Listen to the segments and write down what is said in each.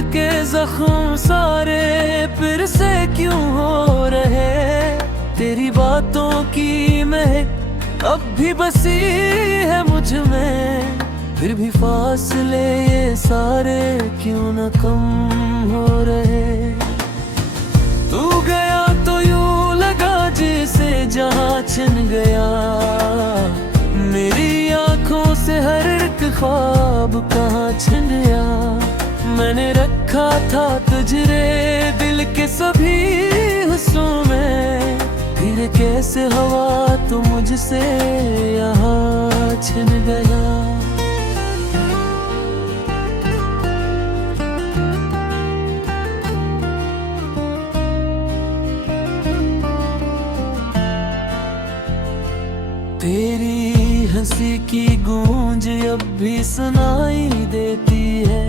दिल के जख्म सारे फिर से क्यों हो रहे। तेरी बातों की महक अब भी बसी है मुझ में, फिर भी फासले ये सारे क्यों न कम हो रहे। तू गया तो यूं लगा जैसे जहां छिन गया, मेरी आंखों से हर एक ख्वाब कहाँ छिन गया। मैंने रखा था तुझरे दिल के सभी हिस्सों में, फिर कैसे हवा तो मुझसे यहाँ छिन गया। तेरी हंसी की गूंज अब भी सुनाई देती है,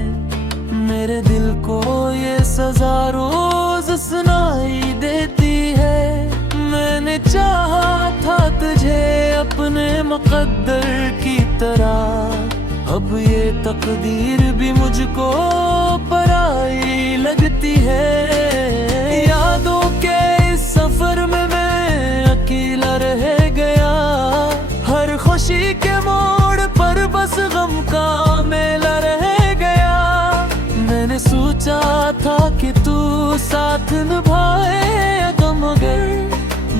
मेरे दिल को ये सजा रोज सुनाई देती है। मैंने चाहा था तुझे अपने मुकद्दर की तरह, अब ये तकदीर भी मुझको पराई लगती है। यादों के इस सफर में मैं अकेला रह गया, हर खुशी के मोड़ पर बस गम का मेला रह गया। मैंने सोचा था कि तू साथ निभाएगा, मगर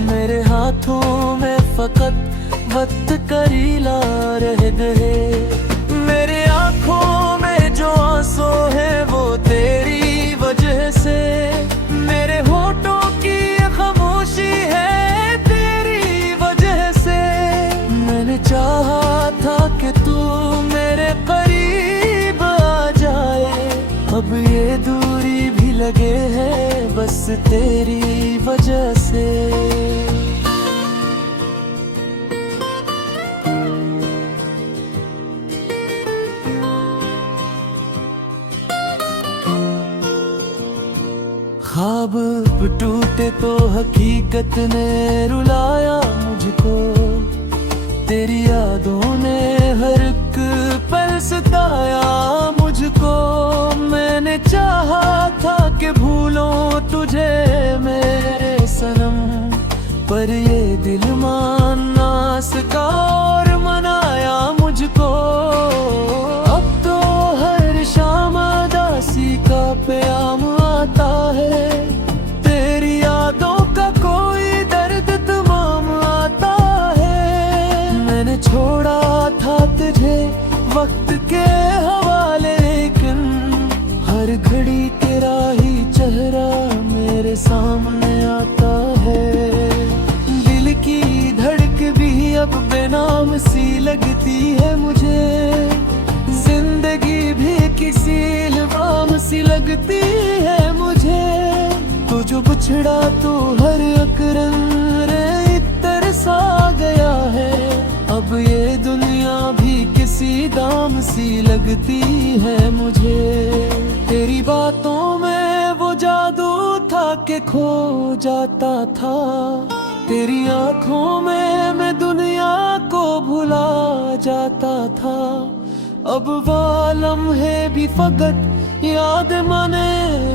मेरे हाथों में फकत वक्त करीला रह गए। मेरे आंखों में जो आंसू है वो तेरी वजह से, मेरे होठों की खामोशी है तेरी वजह से। मैंने चाहा था कि तू मेरे करीब आ जाए, अब ये दूरी भी लगे है बस तेरी वजह से। ख्वाब टूटे तो हकीकत ने रुलाया मुझको, तेरी यादों ने हर एक पल सताया मुझको। मैंने चाहा था कि भूलों तुझे मेरे सनम, पर ये दिल मानना सका और मनाया मुझको। अब तो हर शाम उदासी का प्याम आता है, तेरी यादों का कोई दर्द तमाम आता है। मैंने छोड़ा था तुझे वक्त के हवाले, लेकिन हर घड़ी तेरा ही चेहरा मेरे सामने आता है। दिल की धड़क भी अब बेनाम सी लगती है मुझे, जिंदगी भी किसी इल्हाम सी लगती है मुझे। तू जो बिछड़ा तो हर अकरन रे तरसा गया है, अब ये दुनिया भी किसी दाम सी लगती है मुझे। तेरी बातों में वो जादू था कि खो जाता था, तेरी आंखों में मैं दुनिया को भुला जाता था। अब वो लम्हे भी फकत याद माने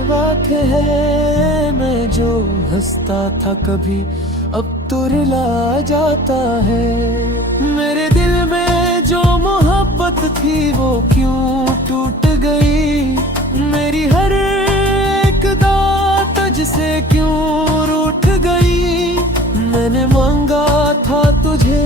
बात है, मैं जो हंसता था कभी अब तो रुला जाता है। मेरे दिल में जो मोहब्बत थी वो क्यों टूट गई, मेरी हर एक दात तुझसे क्यों रूठ गई। मैंने मांगा था तुझे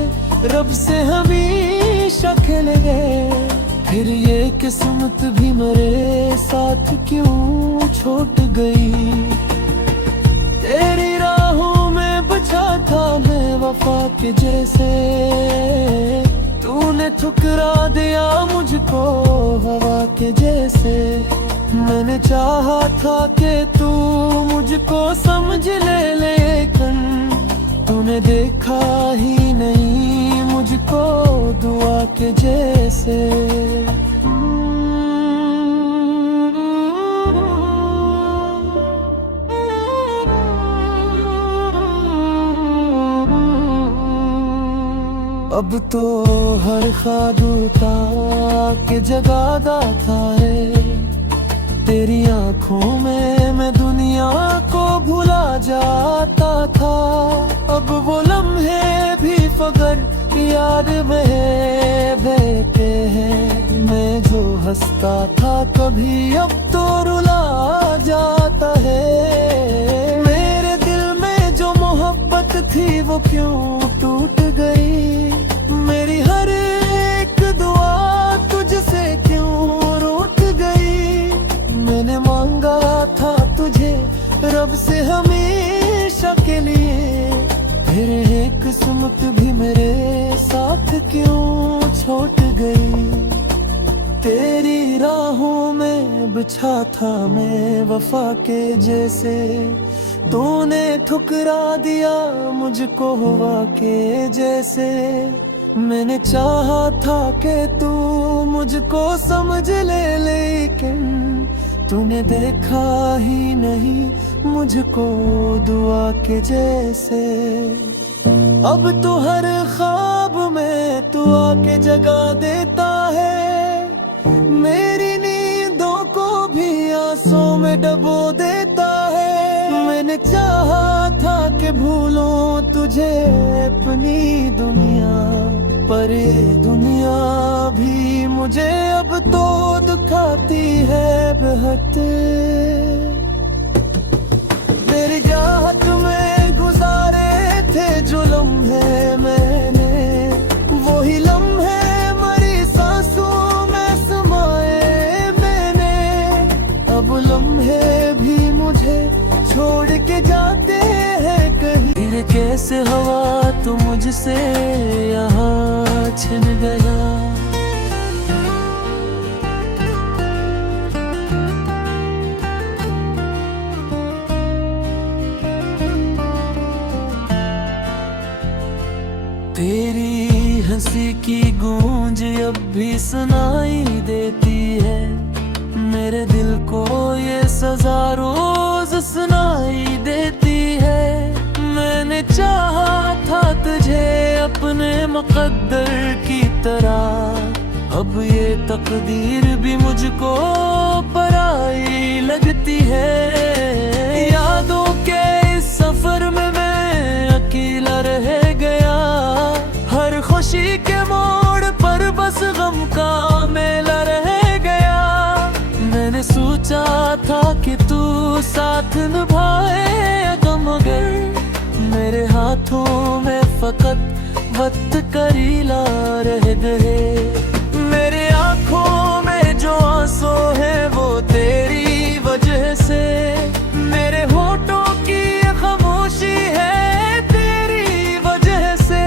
रब से हमेशा खिल गए, फिर ये किस्मत भी मेरे साथ क्यों छूट गई। तेरी राहों में बचा था मैं वफा के जैसे, तूने ठुकरा दिया मुझको हवा के जैसे। मैंने चाहा था कि तू मुझको समझ ले, लेकिन तूने देखा ही नहीं मुझको दुआ के जैसे। अब तो हर ख्वाब का के जगादा था रे, तेरी में बहते हैं। मैं जो हंसता था कभी अब तो रुला जाता है। मेरे दिल में जो मोहब्बत थी वो क्यों टूट गई। मेरी हर एक दुआ तुझसे क्यों रूठ गई। मैंने मांगा था तुझे रब से हमेशा के लिए, फिर एक किस्मत भी मेरे साथ क्यों छूट गई। तेरी राहों में बिछा था मैं वफा के जैसे, तूने ठुकरा दिया मुझको हवा के जैसे। मैंने चाहा था कि तू मुझको समझ ले, लेकिन तूने देखा ही नहीं मुझको दुआ के जैसे। अब तो हर ख्वाब में तू आके जगा देता है। मेरी नींदों को भी आंसू में डबो देता है। मैंने चाहा था कि भूलूं तुझे अपनी दुनिया, पर ये दुनिया भी मुझे अब तो दुखाती है बेहद। मेरी चाहत में गुजारे थे जो लम्हे मैंने, वही लम्हे मरी सांसों में समाए मैंने। अब लम्हे भी मुझे छोड़ के जाते हैं कहीं। फिर कैसे हवा तो मुझसे यहाँ छिन गया। तेरी हंसी की गूंज अब भी सुनाई देती है। मेरे दिल को ये सजा रोज सुनाई देती है। मैंने चाहा था तुझे अपने मुकद्दर की तरह, अब ये तकदीर भी मुझको पराई लगती है। यादों के इस सफर में मैं अकेला रह गया। हर खुशी के मोड़ पर बस गम का मेला रह गया। मैंने सोचा था कि तू साथ निभाएगा, मगर मेरे हाथों में फकत वक्त करीला रह गए। मेरे आँखों में जो आंसू है वो तेरी वजह से। मेरे होठों की खामोशी है तेरी वजह से।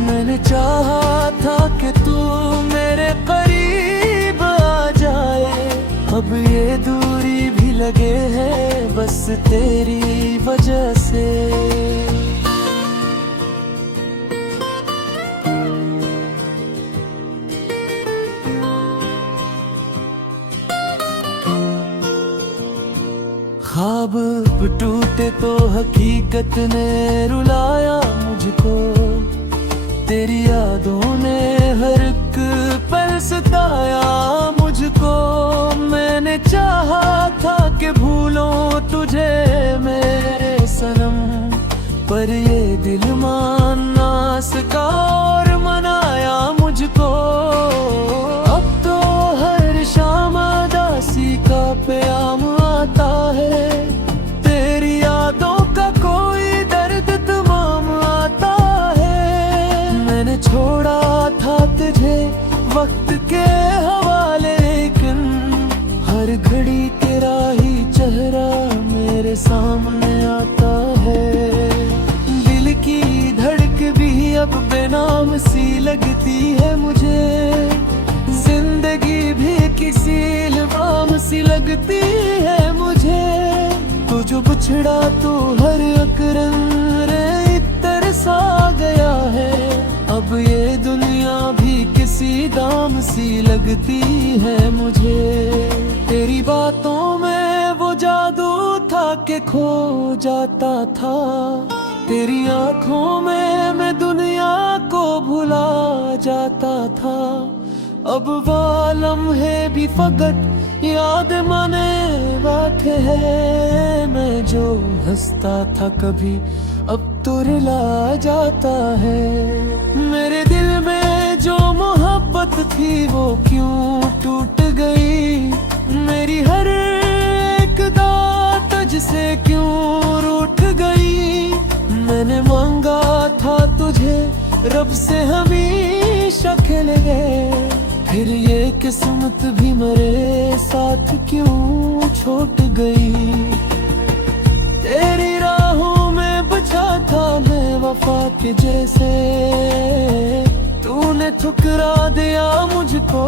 मैंने चाहा था कि तू मेरे करीब आ जाए, अब ये दूरी भी लगे है बस तेरी वजह से। ख्वाब टूटे तो हकीकत ने रुलाया मुझको। तेरी यादों ने हर एक पल सताया मुझको। मैंने चाहा था कि भूलूं तुझे मेरे सनम, पर ये दिल मान ना सका और मनाया मुझको। अब तो हर शाम उदासी का प्याम आता है। तेरी यादों का कोई दर्द तमाम आता है। मैंने छोड़ा था तुझे वक्त के हवाले, लेकिन हर घड़ी तेरा ही चेहरा मेरे सामने आता है। दिल की धड़क भी अब बेनाम सी लगती है मुझे। जिंदगी भी किसी इल्हाम सी लगती है मुझे। तो जो बिछड़ा तो हर एक रंग रे तरसा गया है। अब ये दुनिया भी किसी दाम सी लगती है मुझे। तेरी बातों में वो जादू था कि खो जाता था। तेरी आंखों में मैं दुनिया को भुला जाता था। अब वो लम्हे भी फकत याद माने बैठे हैं। मैं जो हंसता था कभी अब तो रुला जाता है। मेरे दिल में जो मोहब्बत थी वो क्यों टूट गई। मेरी हर एक दात तुझसे क्यों रूठ गई। मैंने मांगा था तुझे रब से हमेशा खिले, फिर ये किस्मत भी मेरे साथ क्यों छूट गई। तेरी राहों में बचा था मैं वफा के जैसे, तूने ठुकरा दिया मुझको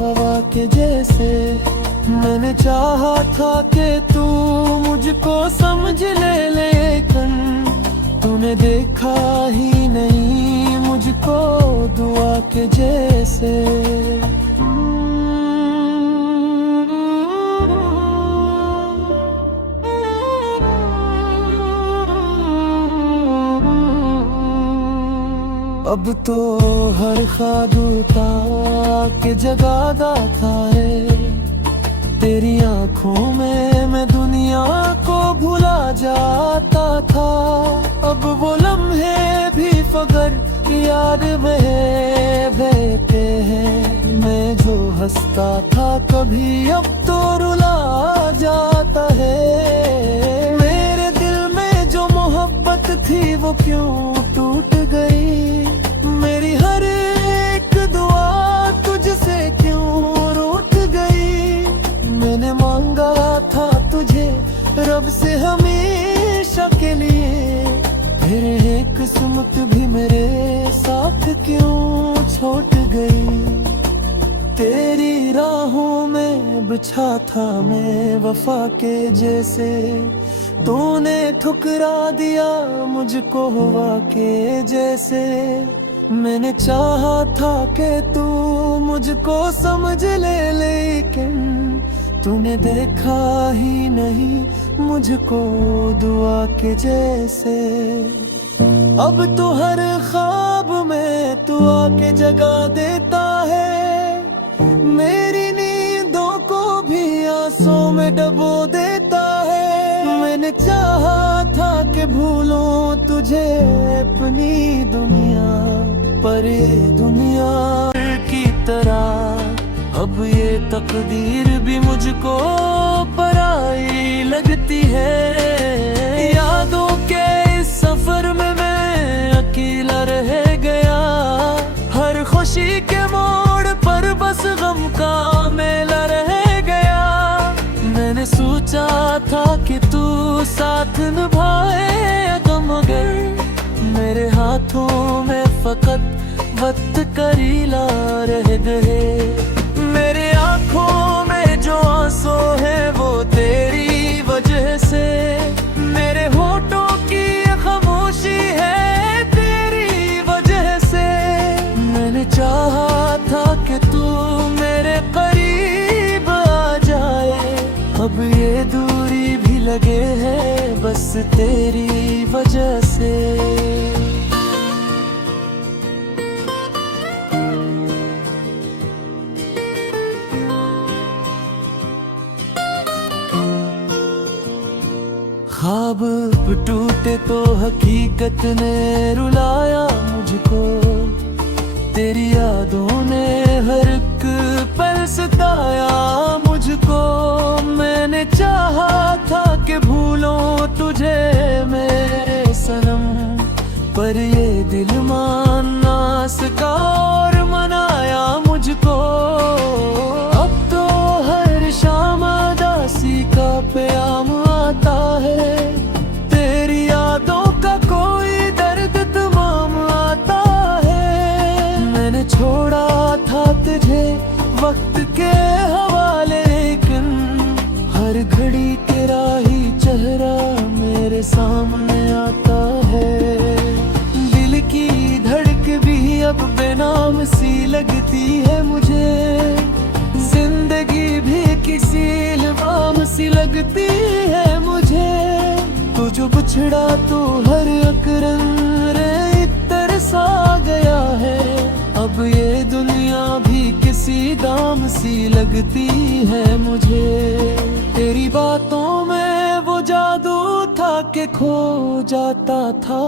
हवा के जैसे। मैंने चाहा था कि तू मुझको समझ ले, लेकिन तूने देखा ही नहीं मुझको दुआ के जैसे। अब तो हर ख्वाब के जगादा था है। तेरी आंखों में मैं दुनिया को भुला जाता था। अब वो लम्हे भी फगर याद में बहते हैं। मैं जो हंसता था कभी अब तो रुला जाता है। मेरे दिल में जो मोहब्बत थी वो क्यों टूट गई। मेरी हर एक दुआ तुझसे क्यों रूठ गई। मैंने मांगा था तुझे रब से हमेशा के लिए, फिर एक किस्मत भी मेरे साथ क्यों छूट गई। तेरी राहों में बिछा था मैं वफा के जैसे, तूने ठुकरा दिया मुझको हवा के जैसे। मैंने चाहा था कि तू मुझको समझ ले, लेकिन तूने देखा ही नहीं मुझको दुआ के जैसे। अब तो हर ख्वाब में तू आके जगा देता है। मेरी नींदों को भी आंसू में डबो देता है। मैंने चाहा था कि भूलूं तुझे अपनी दुनिया, पर ये दुनिया की तरह अब ये तकदीर भी मुझको पराई लगती है। यादों के इस सफर में मैं अकेला रह गया। हर खुशी के मोड़ पर बस गम का मेला रह गया। मैंने सोचा था कि तू साथ निभाएगा, मगर मेरे हाथों में फकत वक्त करीला रह गए। मेरे आँखों में जो आंसू है वो तेरी वजह से। मेरे होठों की खामोशी है तेरी वजह से। मैंने चाहा था कि तू मेरे करीब आ जाए। अब ये दूरी भी लगे है बस तेरी वजह से। ख्वाब टूटे तो हकीकत ने रुलाया मुझको। तेरी यादों ने हर एक पल सताया मुझको। मैंने चाहा था कि भूलूं तुझे मेरे सनम, पर ये दिल मानना सका और मनाया मुझको। अब तो हर शाम उदासी का प्याम आता है। तेरी यादों का कोई दर्द तमाम आता है। मैंने छोड़ा था तुझे वक्त के हवाले, लेकिन हर घड़ी तेरा ही चेहरा मेरे सामने आता है। दिल की धड़क भी अब बेनाम सी लगती है मुझे। जिंदगी भी किसी इल्हाम सी लगती है मुझे। तू जो बिछड़ा तो हर एक रंग रे तरसा गया है। अब ये दुनिया भी किसी दाम सी लगती है मुझे। तेरी बातों में वो जादू था कि खो जाता था।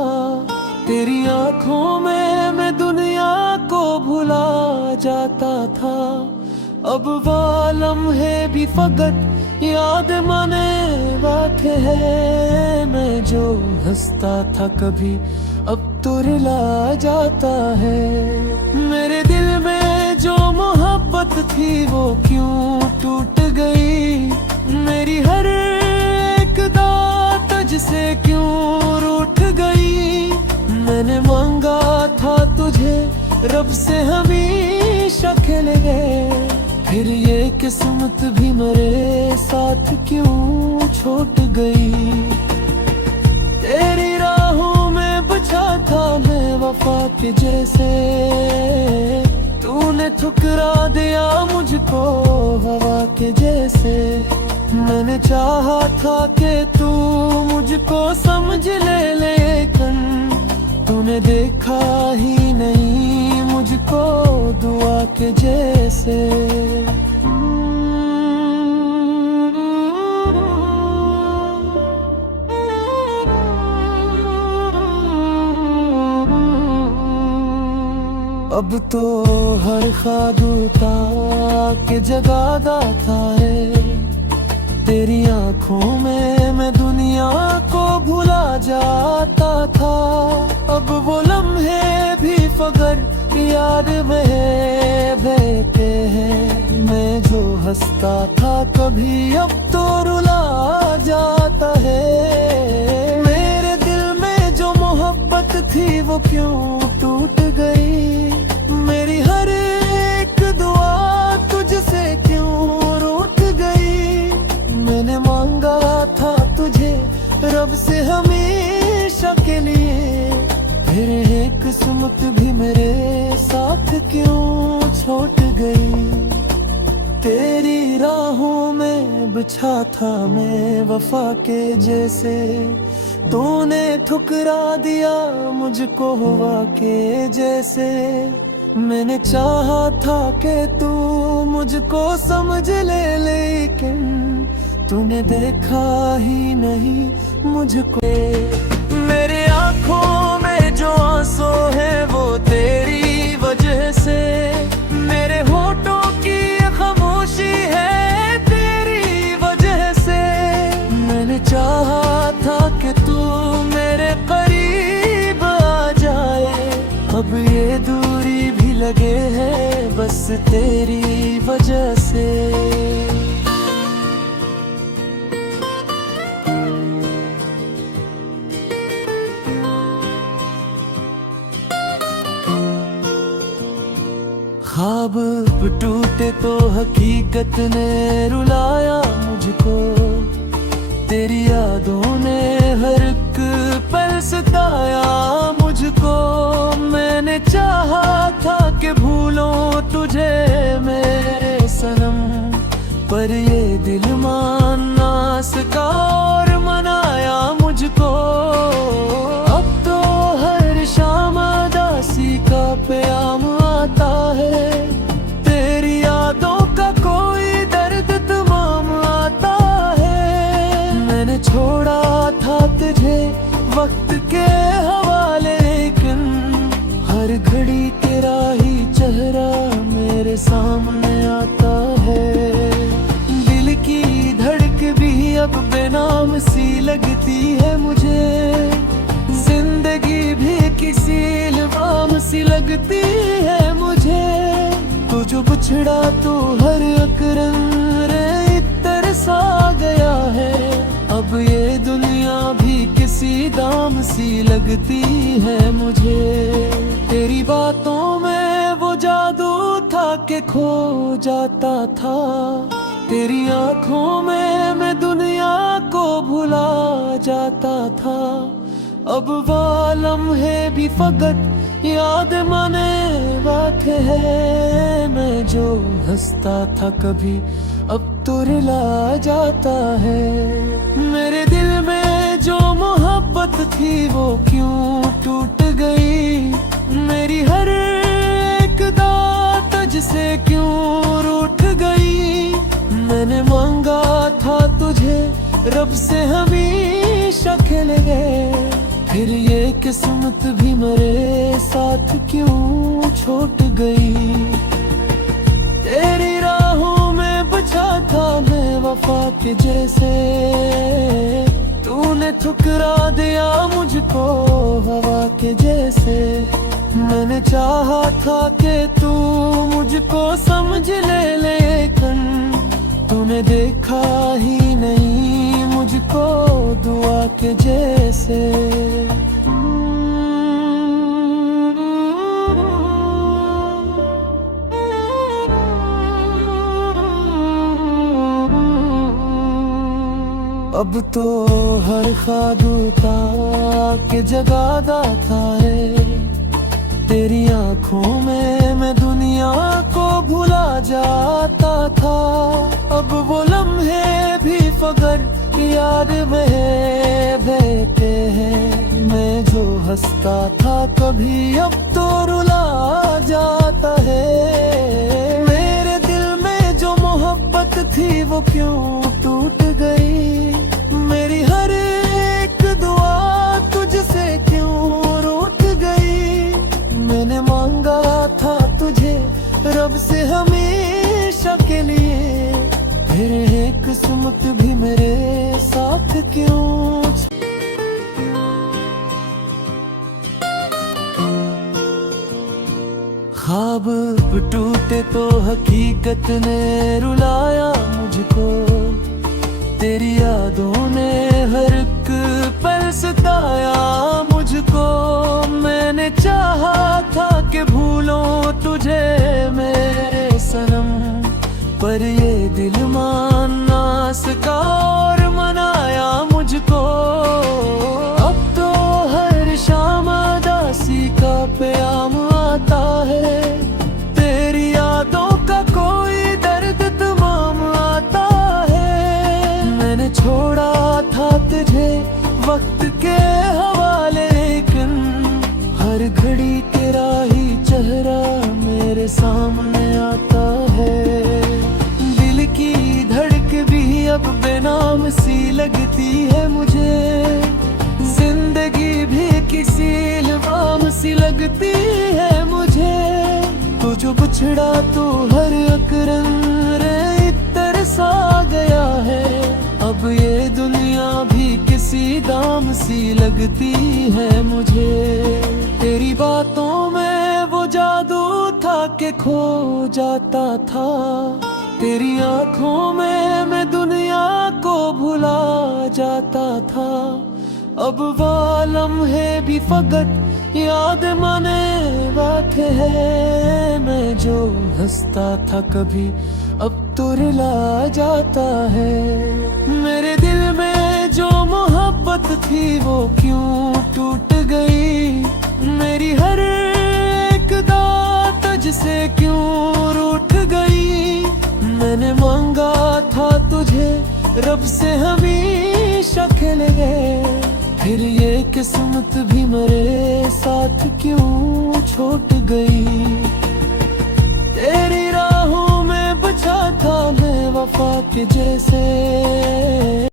तेरी आंखों में मैं दुनिया को भुला जाता था। अब वो लम्हे भी फकत याद माने बातें है। मैं जो हंसता था कभी अब तो रुला जाता है। मेरे दिल में जो मोहब्बत थी वो क्यों टूट गई। मेरी हर एक दात तुझसे क्यों रूठ गई। मैंने मांगा था तुझे रब से हमेशा खेले गए, फिर ये किस्मत भी मेरे साथ क्यों छूट गई। तेरी राहों में बचा था मैं वफा के जैसे, तूने ठुकरा दिया मुझको हवा के जैसे। मैंने चाहा था कि तू मुझको समझ ले, लेकिन तूने देखा ही नहीं मुझको दुआ के जैसे। अब तो हर ख्वाब के जगादा था है। तेरी आंखों में मैं दुनिया को भुला जाता था। अब वो लम्हे भी फकर याद में बहते हैं। मैं जो हंसता था कभी अब तो रुला जाता है। मेरे दिल में जो मोहब्बत थी वो क्यों टूट गई। मेरी हर एक दुआ तुझसे क्यों रूठ गई। मैंने मांगा था तुझे रब से हमेशा के लिए, फिर एक किस्मत भी मेरे साथ क्यों छूट गई। तेरी राहों में बिछा था मैं वफा के जैसे, तूने ठुकरा दिया मुझको हवा के जैसे। मैंने चाहा था कि तू मुझको समझ ले, लेकिन तूने देखा ही नहीं मुझको। मेरे आंखों में जो आंसू है वो तेरी वजह से। मेरे होठों की खामोशी है तेरी वजह से। मैंने चाहा था कि तू मेरे करीब आ जाए, अब ये दूरी भी लगे है बस तेरी वजह से। ख्वाब टूटे तो हकीकत ने रुलाया मुझको। तेरी यादों ने हर एक पल सताया मुझको। मैंने चाहा था कि भूलों तुझे मेरे सनम, पर ये दिल मान ना सका और मनाया मुझको। अब तो हर शाम उदासी का प्याम आता है। तेरी यादों का कोई दर्द तमाम आता है। मैंने छोड़ा था तुझे वक्त के हवाले, लेकिन हर घड़ी तेरा ही चेहरा मेरे सामने आता है। दिल की धड़क भी अब बेनाम सी लगती है मुझे। जिंदगी भी किसी इल्हाम सी लगती है मुझे। तू जो बिछड़ा तो हर एक रंग तरसा गया है। अब ये दुनिया भी किसी दाम सी लगती है मुझे। तेरी बातों में वो जादू था कि खो जाता था। तेरी आंखों में मैं दुनिया को भुला जाता था। अब वो लम्हे भी फकत याद माने बातें है। मैं जो हंसता था कभी अब तो रुला जाता है। मेरे दिल में जो मोहब्बत थी वो क्यों टूट गई। मेरी हर एक दात तुझसे क्यों रूठ गई। मैंने मांगा था तुझे रब से हमेशा खेले गए, फिर ये किस्मत भी मेरे साथ क्यों छूट गई। तेरी राहों में बचा था मैं वफा के जैसे, तूने ठुकरा दिया मुझको हवा के जैसे। मैंने चाहा था कि तू मुझको समझ ले, लेकिन तूने देखा ही नहीं मुझको दुआ के जैसे। अब तो हर ख्वाब के जगादा था है, तेरी आंखों में मैं दुनिया को भुला जाता था। अब वो लम्हे भी फगर याद में बहते हैं, मैं जो हंसता था कभी अब तो रुला जाता है। मेरे दिल में जो मोहब्बत थी वो क्यों टूट गई, मेरी हर एक दुआ तुझसे क्यों रूठ गई। मैंने मांगा था तुझे रब से हमेशा के लिए, फिर है किस्मत भी मेरे साथ क्यों। ख्वाब टूटे तो हकीकत ने रुलाया मुझको, तेरी यादों ने हर एक पल सताया मुझको। मैंने चाहा था कि भूलों तुझे मेरे सनम, पर ये दिल मान ना सका और मनाया मुझको। अब तो हर शाम उदासी का प्याम आता है, तेरी यादों का कोई दर्द तमाम आता है। मैंने छोड़ा था तुझे वक्त के हवाले, लेकिन हर घड़ी तेरा ही चेहरा मेरे सामने आता है। दिल की धड़क भी अब बेनाम सी लगती है मुझे, जिंदगी भी किसी इल्हाम सी लगती है मुझे। तो जो बिछड़ा तो हर एक रंग रे तरसा गया है, अब ये दुनिया भी किसी दाम सी लगती है मुझे। तेरी बातों में वो जादू था कि खो जाता था, तेरी आंखों में मैं दुनिया को भुला जाता था। अब वो लम्हे भी फकत याद माने बात है, मैं जो हंसता था कभी अब तो रुला जाता है। मेरे दिल में जो मोहब्बत थी वो क्यों टूट गई, मेरी हर एक दात तुझसे क्यों रूठ गई। मैंने मांगा था तुझे रब से हमेशा खिल गए, फिर ये किस्मत भी मेरे साथ क्यों छूट गई। तेरी राहों में बचा था मैं वफा के जैसे।